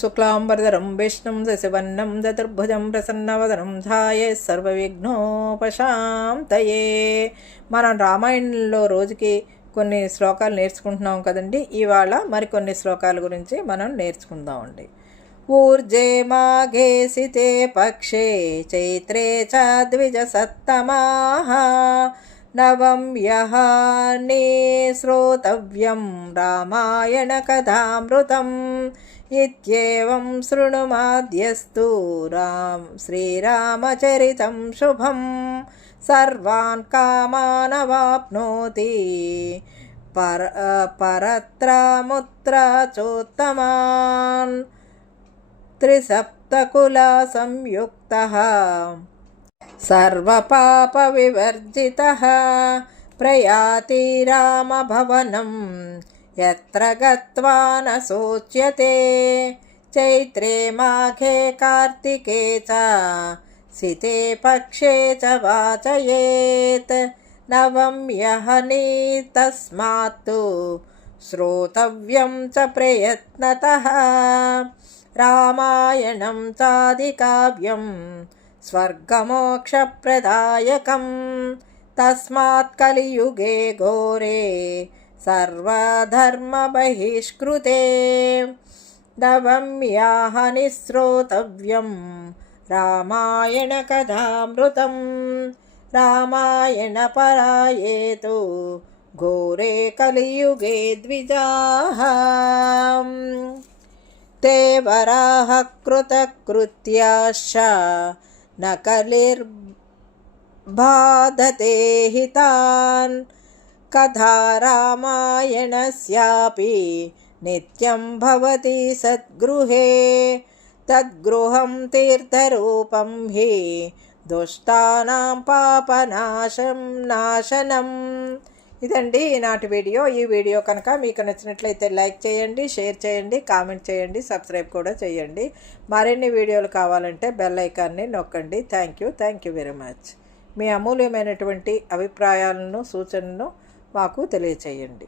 శుక్లాంబరధరం విష్ణుం శశివర్ణం చతుర్భుజం ప్రసన్నవదనం ధ్యాయే సర్వవిఘ్నోపశాంతయే. మనం రామాయణంలో రోజుకి కొన్ని శ్లోకాలు నేర్చుకుంటున్నాం కదండి. ఇవాళ మరికొన్ని శ్లోకాల గురించి మనం నేర్చుకుందామండి. ఊర్జే మాఘే సితే పక్షే చైత్రే చ ద్విజసత్తమాః నవం యహానే శ్రోతవ్యం రామాయణ కథామృతం ఇత్యేవం శృణుమాద్యస్తు శ్రీరామచరితం శుభం సర్వాన్ కామానవాప్నోతి పరత్రముత్ర చోత్తమాన్ త్రిసప్తకుల సంయుక్తః సర్వపాప వివర్జితః ప్రయాతి రామభవనం యత్ర గత్వా న శోచ్యతే చైత్రే మాఘే కార్తికే చ సితే పక్షే చ వాచయేత్ నవం యహని తస్మాత్తు శ్రోతవ్యం చ ప్రయత్నతః రామాయణం చాదికావ్యం స్వర్గమోక్షప్రదాయకం తస్మాత్ కలియుగే ఘోరే సర్వధర్మబహిష్కృతే నవం యాహని శ్రోతవ్యం రామాయణ కథామృతం రామాయణ పరాయేతు ఘోరే కలియుగే ద్విజాః తే వరాహ కృతకృత్యాశ్చ న కలిర్బాధతే హితాన్ కథా రామాయణస్యాపి నిత్యం భవతి సద్గృహే తద్గృహం తీర్థరూపం హి దుష్టానాం పాపనాశనం. ఇదండి ఈనాటి వీడియో. ఈ వీడియో కనుక మీకు నచ్చినట్లయితే లైక్ చేయండి, షేర్ చేయండి, కామెంట్ చేయండి, సబ్స్క్రైబ్ కూడా చేయండి. మరిన్ని వీడియోలు కావాలంటే బెల్ ఐకాన్ని నొక్కండి. Thank you very much. మీ అమూల్యమైనటువంటి అభిప్రాయాలను, సూచనలను మాకు తెలియచేయండి.